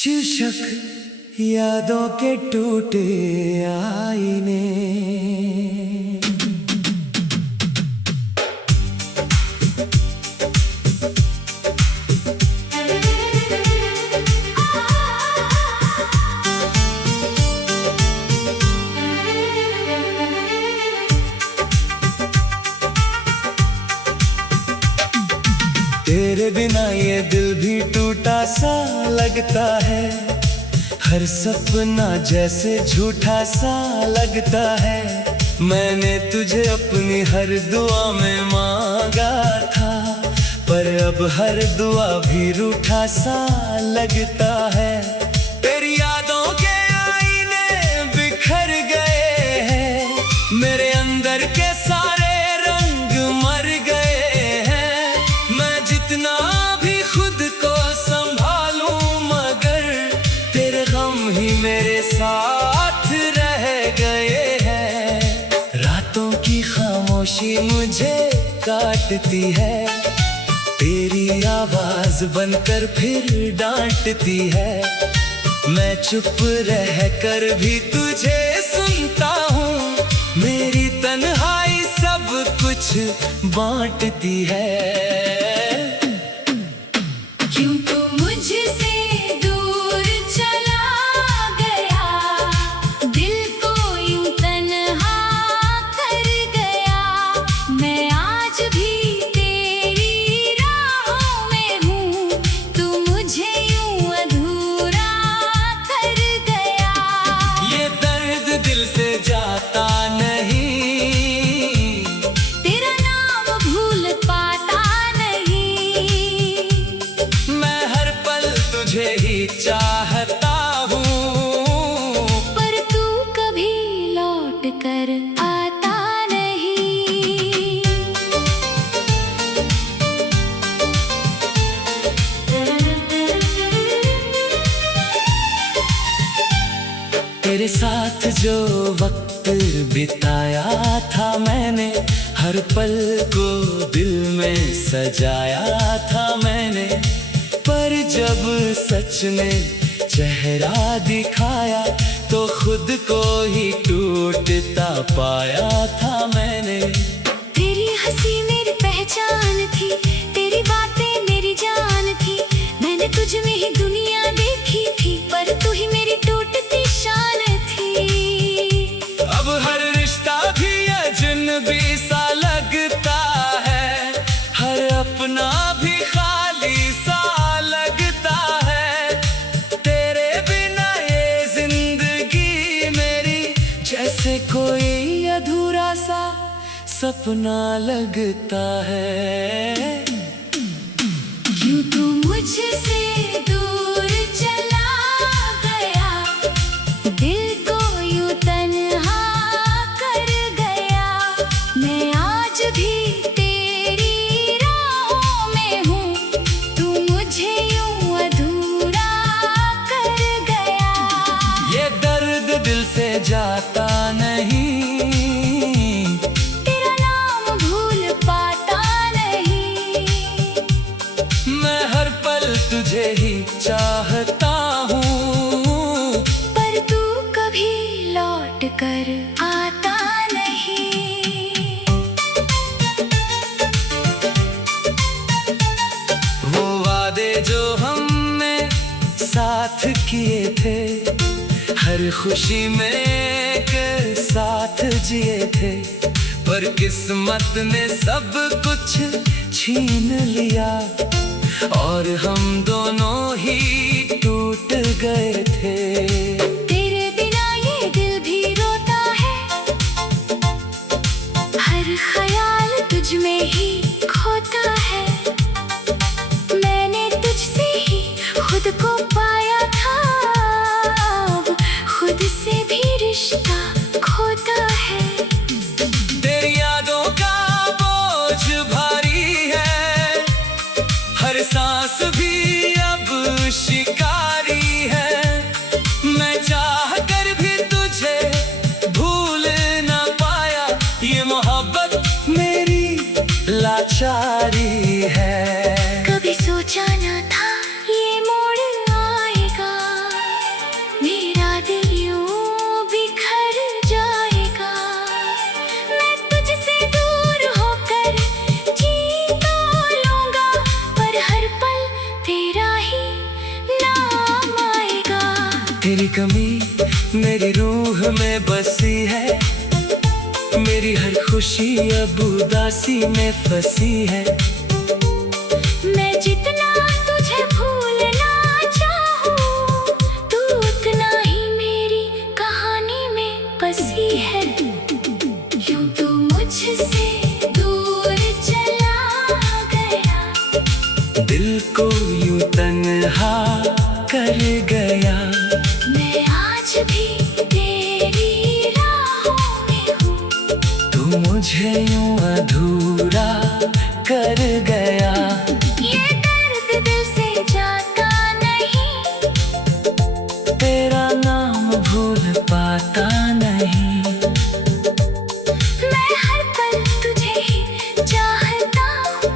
शीर्षक यादों के टूटे आईने। तेरे बिना ये दिल भी टूटा सा लगता है, हर सपना जैसे झूठा सा लगता है। मैंने तुझे अपनी हर दुआ में मांगा था, पर अब हर दुआ भी रूठा सा लगता है। तेरी यादों के आईने बिखर गए हैं, मेरे अंदर के सारे रंग मर गए हैं। मैं जितना भी खुद को संभालूं, मगर तेरे गम ही मेरे साथ रह गए हैं। रातों की खामोशी मुझे काटती है, तेरी आवाज बनकर फिर डांटती है। मैं चुप रह कर भी तुझे सुनता हूँ, मेरी तन्हाई सब कुछ बांटती है। क्यों तू मुझसे दूर चला गया, दिल को यूं तन्हा कर गया। मैं आज भी तेरी राहों में हूँ, तू मुझे यूं अधूरा कर गया। ये दर्द दिल से जाता नहीं, तेरा नाम भूल पाता नहीं। मैं हर पल तुझे ही चाहता हूँ, पर तू कभी लौट कर आता नहीं। तेरे साथ जो वक्त बिताया था मैंने, हर पल को दिल में सजाया था मैंने। पर जब सच ने चेहरा दिखाया, तो खुद को ही टूटता पाया था मैंने। तेरी हंसी मेरी पहचान थी, तेरी बातें मेरी जान थी। मैंने तुझ में ही दुनिया देखी थी, पर तू ही मेरी टूटती शान थी। अब हर रिश्ता भी अजनबी सा लगता है, हर अपना भी खाली सा लगता है। तेरे बिना ये जिंदगी मेरी जैसे कोई अधूरा सा सपना लगता है। क्यों तू मुझसे दूर चला गया, दिल को यूं तन्हा कर गया। मैं आज भी तेरी राहों में हूँ, तू मुझे यूं अधूरा कर गया। ये दर्द दिल से जाता नहीं, तेरा नाम भूल पाता नहीं। मैं हर पल तुझे ही चाहता हूँ, पर तू कभी लौट कर आता नहीं। वो वादे जो हमने साथ किए थे, हर खुशी में एक साथ जिए थे। पर किस्मत ने सब कुछ छीन लिया, और हम दोनों ही टूट गए थे। तेरे बिना ये दिल भी रोता है, हर ख्याल तुझ में ही खोता है। मैंने तुझसे ही खुद को पाया था, अब खुद से भी रिश्ता खोता है। तेरी यादों का बोझ भारी है, हर सांस भी अब शिकारी है। मैं चाह कर भी तुझे भूल ना पाया, ये मोहब्बत मेरी लाचारी है। कभी सोचा न था ये मोड़ आएगा, तेरी कमी मेरी रूह में बसी है, मेरी हर खुशी अब उदासी में फंसी है। मैं जितना तुझे भूलना चाहूं, तू उतना ही मेरी कहानी में बसी है। यूं तू मुझसे दूर चला गया, दिल को यूं तन्हा कर गया। मैं आज भी तेरी राहों में हूँ, तू मुझे यूं अधूरा कर गया। ये दर्द दिल से जाता नहीं, तेरा नाम भूल पाता नहीं। मैं हर पल तुझे ही चाहता हूँ,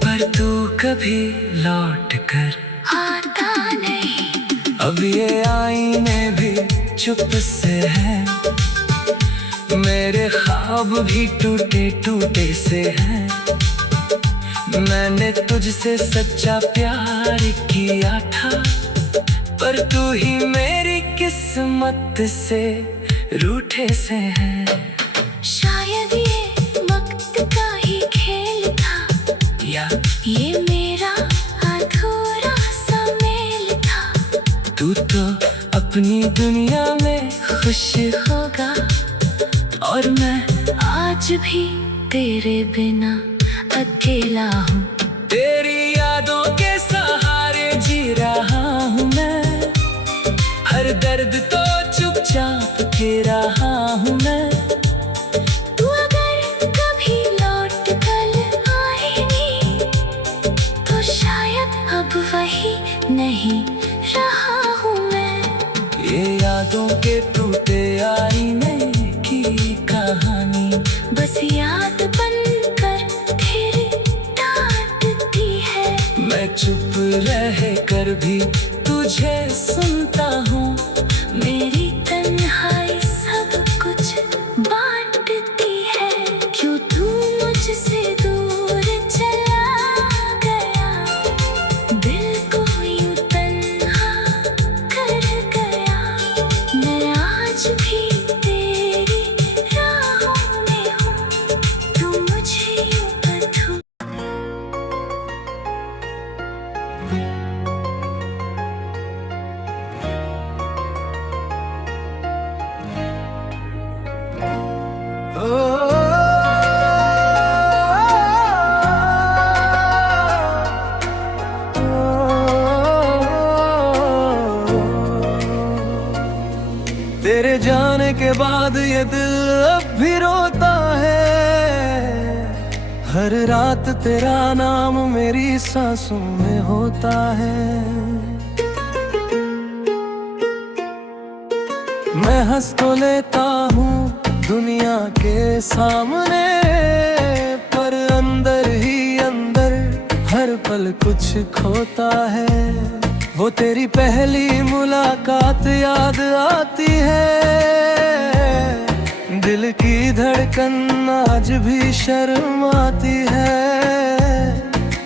पर तू कभी लौट कर आता नहीं। अब ये आईने भी चुप से हैं, मेरे ख्वाब भी टूटे टूटे से हैं। मैंने तुझसे सच्चा प्यार किया था, पर तू ही मेरी किस्मत से रूठे से है। शायद ये वक्त का ही खेल था, या ये मेरा अधूरा सा मेल था। तू तो अपनी दुनिया में खुश होगा, और मैं आज भी तेरे बिना अकेला हूँ। तेरी यादों के सहारे जी रहा हूँ मैं, हर दर्द तो चुपचाप के रहा हूँ मैं। तू अगर कभी लौट कर आएगी, तो शायद अब वही नहीं रहा हूँ मैं। ये यादों के टूटे आईने की कहानी बस याद बनकर फिर डांटती है। मैं चुप रह कर भी तुझे सुनता हूँ। मेरी तन्हाई सब कुछ बांटती है। क्यों तू मुझसे दूर चला गया, दिल को यूं तन्हा कर गया। मैं आज भी तेरी राहों में हूँ, तू मुझे यूं अधूरा। तेरे जाने के बाद ये दिल अब भी रोता है, हर रात तेरा नाम मेरी सांसों में होता है। मैं हंस तो लेता हूँ दुनिया के सामने, पर अंदर ही अंदर हर पल कुछ खोता है। वो तेरी पहली मुलाकात याद आती है, दिल की धड़कन आज भी शर्माती है।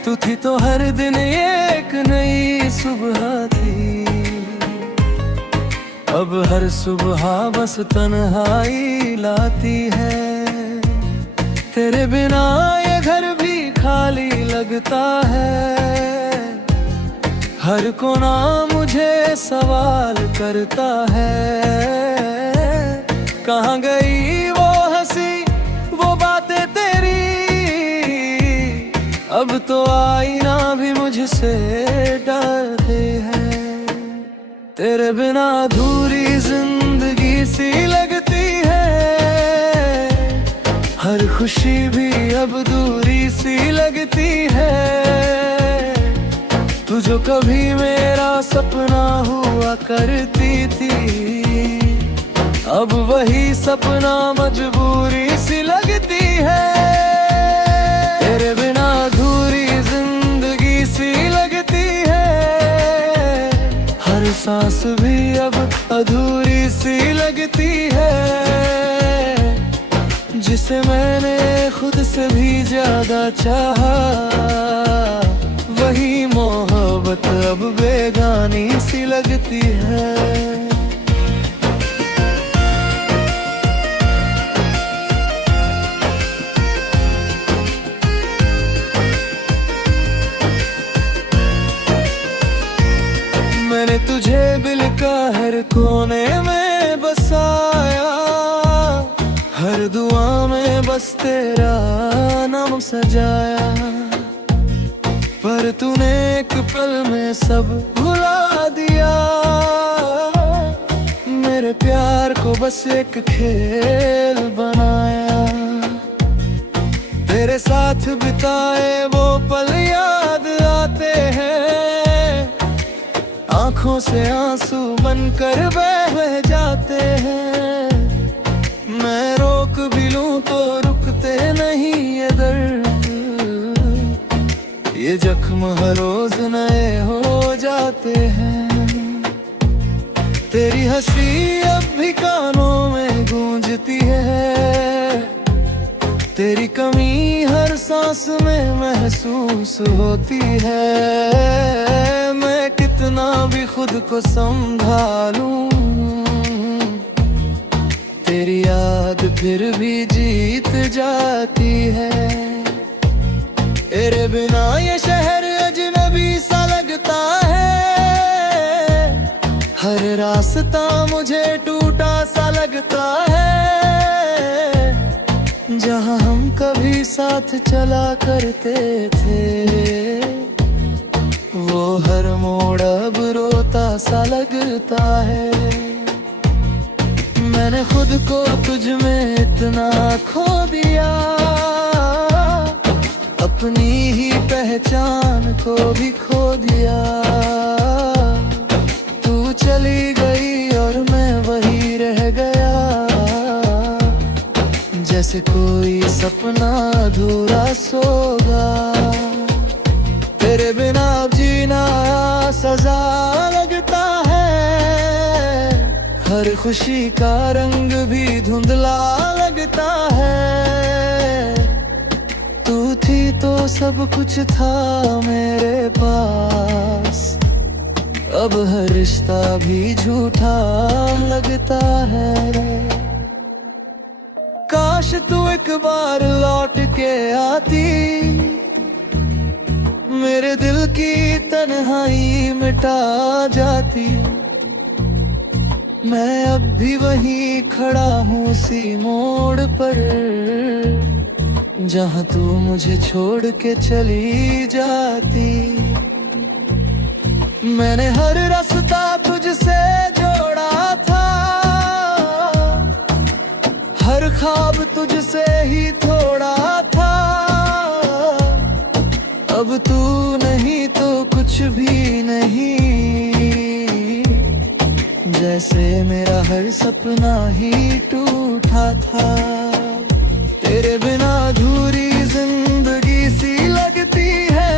तू थी तो हर दिन एक नई सुबह थी, अब हर सुबह बस तन्हाई लाती है। तेरे बिना ये घर भी खाली लगता है, हर कोना मुझे सवाल करता है। कहाँ गई वो हंसी वो बातें तेरी, अब तो आईना भी मुझसे डरते हैं। तेरे बिना अधूरी जिंदगी सी लगती है, हर खुशी भी अब दूरी सी लगती है। तू जो कभी मेरा सपना हुआ करती थी, अब वही सपना मजबूरी सी लगती है। तेरे बिना अधूरी जिंदगी सी लगती है, हर सांस भी अब अधूरी सी लगती है। जिसे मैंने खुद से भी ज्यादा चाहा, वही मोहब्बत अब बेगानी सी लगती है। मैंने तुझे दिल का हर कोने में बसाया, हर दुआ में बस तेरा नाम सजाया, पर तूने एक पल में सब भुला दिया। मेरे प्यार को बस एक खेल बनाया, तेरे साथ बिताए वो पल याद आते हैं, आंखों से आंसू बनकर बह जाते हैं। मैं रोक भी लूं तो रुकते नहीं ये दर्द, ये जख्म हर रोज नए हो जाते हैं। तेरी हंसी अब भी कानों में गूंजती है, तेरी कमी हर सांस में महसूस होती है। मैं कितना भी खुद को संभालूं, तेरी याद फिर भी जीत जाती है। तेरे बिना ये शहर अजनबी सा लगता है, हर रास्ता मुझे टूटा सा लगता है। जहाँ हम कभी साथ चला करते थे, वो हर मोड़ अब रोता सा लगता है। मैंने खुद को तुझ में इतना खो दिया, अपनी ही पहचान को भी खो दिया। तू चली गई और मैं वही रह गया, जैसे कोई सपना अधूरा सोगा। तेरे बिना अब जीना सजा लगता है, हर खुशी का रंग भी धुंधला लगता है। तू थी तो सब कुछ था मेरे पास, अब हर रिश्ता भी झूठा लगता है। काश तू एक बार लौट के आती, मेरे दिल की तन्हाई मिटा जाती। मैं अब भी वहीं खड़ा हूँ उसी मोड़ पर, जहाँ तू मुझे छोड़ के चली जाती। मैंने हर रास्ता तुझसे जोड़ा था, हर ख्वाब तुझसे ही थोड़ा था। अब तू नहीं तो कुछ भी नहीं, जैसे मेरा हर सपना ही टूटा था। तेरे बिना अधूरी जिंदगी सी लगती है,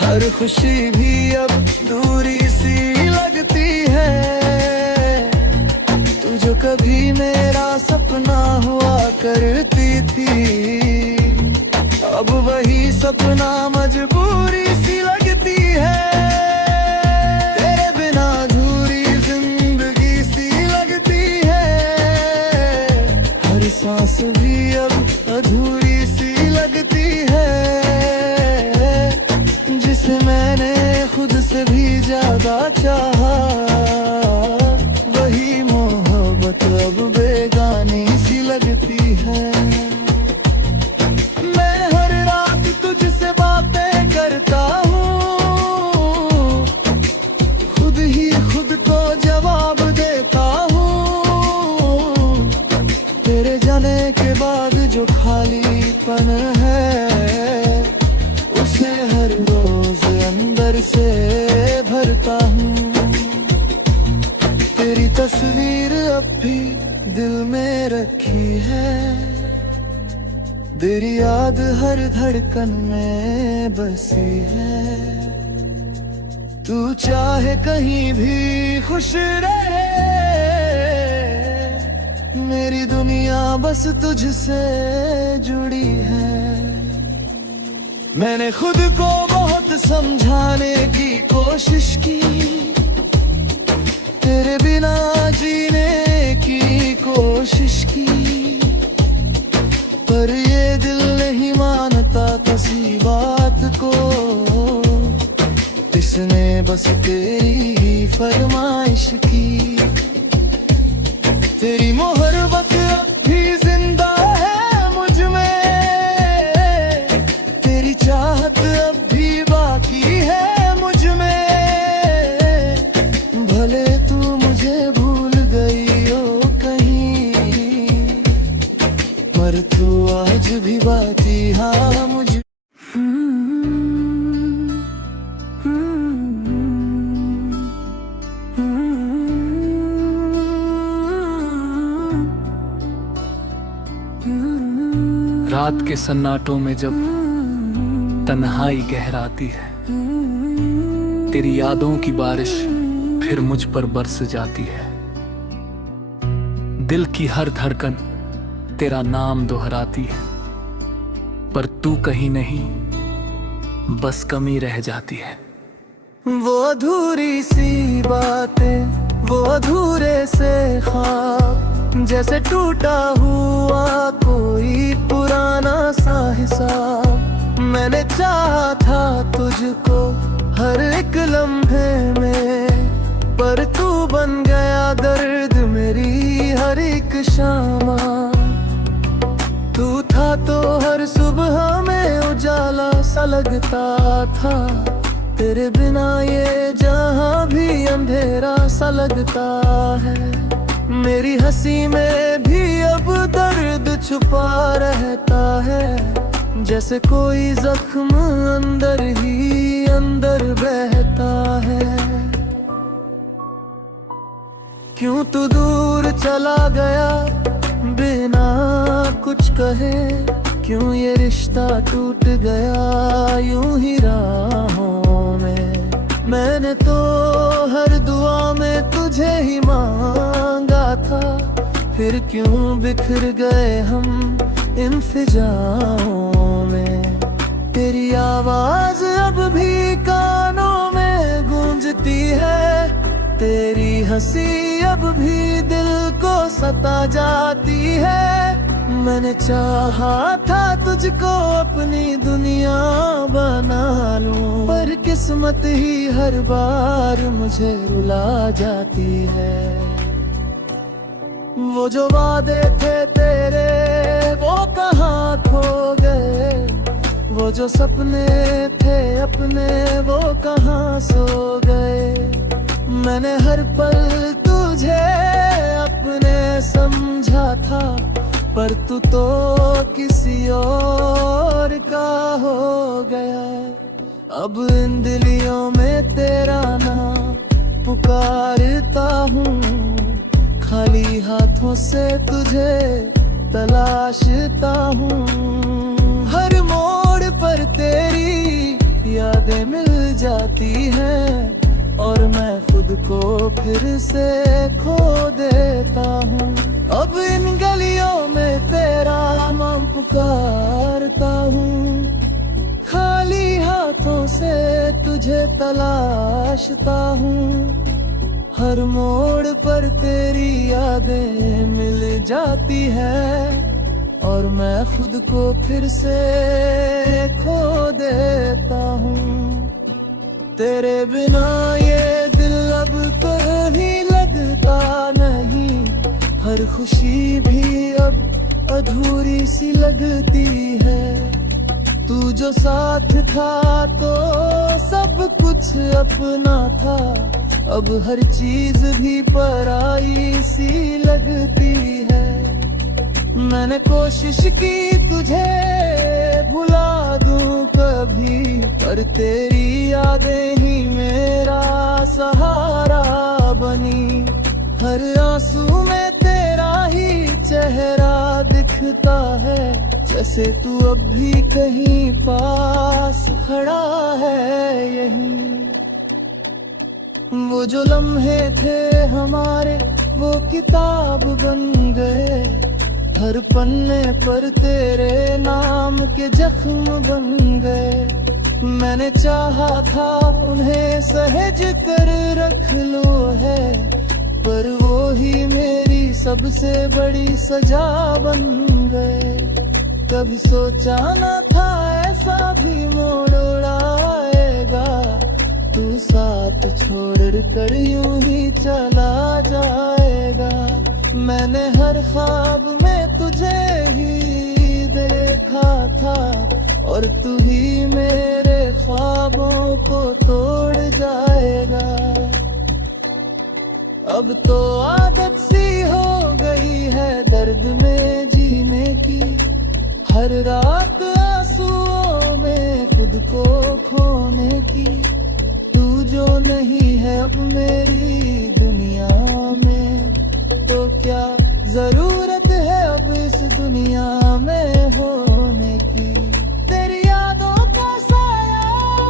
हर खुशी भी अब दूरी सी लगती है। तू जो कभी मेरा सपना हुआ करती थी, अब वही सपना मजबूरी सी लगती है। सांस भी अब अधूरी सी लगती है, जिसे मैंने खुद से भी ज्यादा चाहा। वही मोहब्बत अब बेगानी सी लगती है। मैं हर रात तुझसे बातें करता हूँ, खुद ही खुद को जवाब देता हूँ। तेरे जाने के बाद जो खालीपन है, उसे हर रोज अंदर से भरता हूँ। तेरी तस्वीर अब भी दिल में रखी है, तेरी याद हर धड़कन में बसी है। तू चाहे कहीं भी खुश रहे, मेरी दुनिया बस तुझसे जुड़ी है। मैंने खुद को बहुत समझाने की कोशिश की, तेरे बिना जीने की कोशिश की, पर ये दिल नहीं मानता किसी बात को। इसने बस तेरी ही फरमाइश की। तेरी मोहब्बत अब भी जिंदा है मुझ में, तेरी चाहत अब भी बाकी है मुझ में। भले तू मुझे भूल गई हो कहीं, मर तू आज भी बाकी हाँ मुझ। रात के सन्नाटों में जब तन्हाई गहराती है, तेरी यादों की बारिश फिर मुझ पर बरस जाती है। दिल की हर धड़कन तेरा नाम दोहराती है, पर तू कहीं नहीं, बस कमी रह जाती है। वो अधूरी सी बातें, वो अधूरे से ख्वाब, जैसे टूटा हुआ कोई पुराना सा हिसाब। मैंने चाहा था तुझको हर एक लम्हे में, पर तू बन गया दर्द मेरी हर एक शाम। तू था तो हर सुबह में उजाला सा लगता था, तेरे बिना ये जहां भी अंधेरा सा लगता है। मेरी हंसी में भी अब दर्द छुपा रहता है, जैसे कोई जख्म अंदर ही अंदर बहता है। क्यों तू दूर चला गया बिना कुछ कहे, क्यों ये रिश्ता टूट गया यूं ही राहों में। मैंने तो हर दुआ में तुझे ही मांगा था, फिर क्यों बिखर गए हम इन फिजाओं में। तेरी आवाज अब भी कानों में गूंजती है, तेरी हंसी अब भी दिल को सता जाती है। मैंने चाहा था तुझको अपनी दुनिया बना लूं, पर किस्मत ही हर बार मुझे रुला जाती है। वो जो वादे थे तेरे वो कहाँ खो गए, वो जो सपने थे अपने वो कहाँ सो गए। मैंने हर पल तुझे अपने समझा था, पर तू तो किसी और का हो गया। अब इन दिलियों में तेरा नाम पुकारता हूँ, खाली हाथों से तुझे तलाशता हूँ। हर मोड़ पर तेरी यादें मिल जाती हैं, और मैं खुद को फिर से खो देता हूँ। अब इन गलियों में तेरा नाम पुकारता हूँ, खाली हाथों से तुझे तलाशता हूँ। हर मोड़ पर तेरी यादें मिल जाती है, और मैं खुद को फिर से खो देता हूँ। तेरे बिना ये दिल अब कहीं लगता नहीं, हर खुशी भी अब अधूरी सी लगती है। तू जो साथ था तो सब कुछ अपना था, अब हर चीज भी पराई सी लगती है। मैंने कोशिश की तुझे भुला दूं कभी, पर तेरी यादें ही मेरा सहारा बनी। हर आंसू में तेरा ही चेहरा दिखता है, जैसे तू अब भी कहीं पास खड़ा है यहीं। वो जो लम्हे थे हमारे वो किताब बन गए, हर पन्ने पर तेरे नाम के जख्म बन गए। मैंने चाहा था उन्हें सहज कर रख लो है, पर वो ही मेरी सबसे बड़ी सजा बन गए। कभी सोचा न था ऐसा भी मोड़ उड़ाएगा, तू साथ छोड़ कर यूं ही चला जाएगा। मैंने हर ख्वाब में तुझे ही देखा था, और तू ही मेरे ख्वाबों को तोड़ जाएगा। अब तो आदत सी हो गई है दर्द में जीने की, हर रात आंसुओं में खुद को खोने की। तू जो नहीं है अब मेरी दुनिया में, तो क्या जरूरत है अब इस दुनिया में होने की। तेरी यादों का साया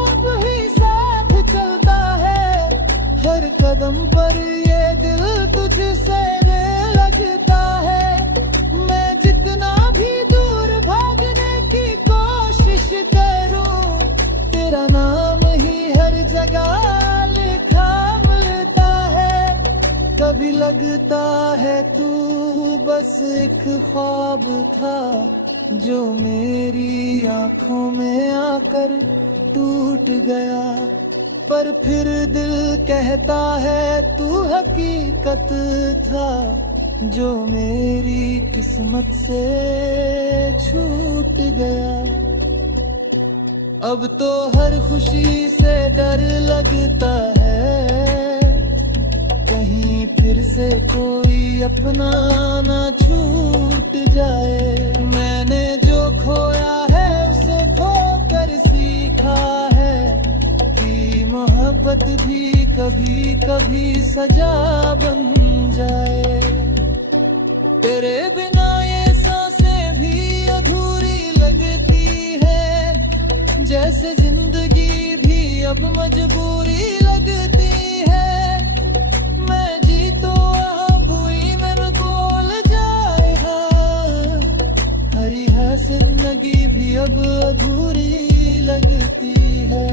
अब ही साथ चलता है, हर कदम पर ये दिल तुझसे लगता है। मैं जितना भी दूर भागने की कोशिश करूं, तेरा नाम ही हर जगह लिखा मिलता है। कभी लगता है तू बस एक ख्वाब था, जो मेरी आंखों में आकर टूट गया। पर फिर दिल कहता है तू हकीकत था, जो मेरी किस्मत से छूट गया। अब तो हर खुशी से डर लगता है, कहीं फिर से कोई अपना ना छूट जाए। मैंने जो खोया है उसे खोकर सीखा है, कि मोहब्बत भी कभी कभी सजा बन जाए। तेरे बिना ये सांसें भी अधूरी लगती है, जैसे जिंदगी भी अब मजबूरी लगती है। मैं जी तो अब हुई मैंने बोल जाए, हरी है जिंदगी भी अब अधूरी लगती है।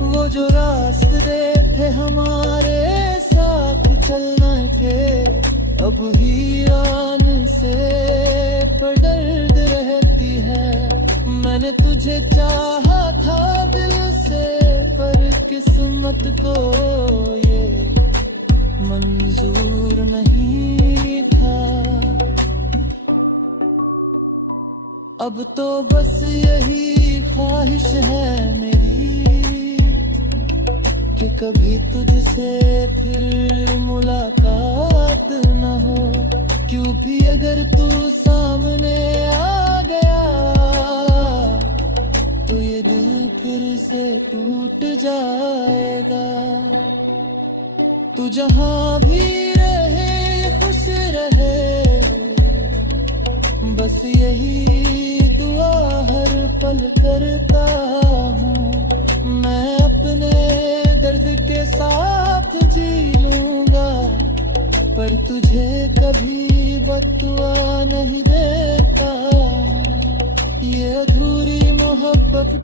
वो जो रास्ते थे हमारे साथ चलने के, अब ही आने से पर दर्द रहती है। मैंने तुझे चाहा था दिल से, पर किस्मत को ये मंजूर नहीं था। अब तो बस यही ख्वाहिश है मेरी, कि कभी तुझसे फिर मुलाकात न हो। क्यों भी अगर तू सामने आ गया, तो ये दिल फिर से टूट जाएगा। तू जहाँ भी रहे खुश रहे, बस यही दुआ हर पल करता हूँ। मैं अपने दर्द के साथ जी लूंगा, पर तुझे कभी बद्दुआ नहीं देता। ये अधूरी मोहब्बत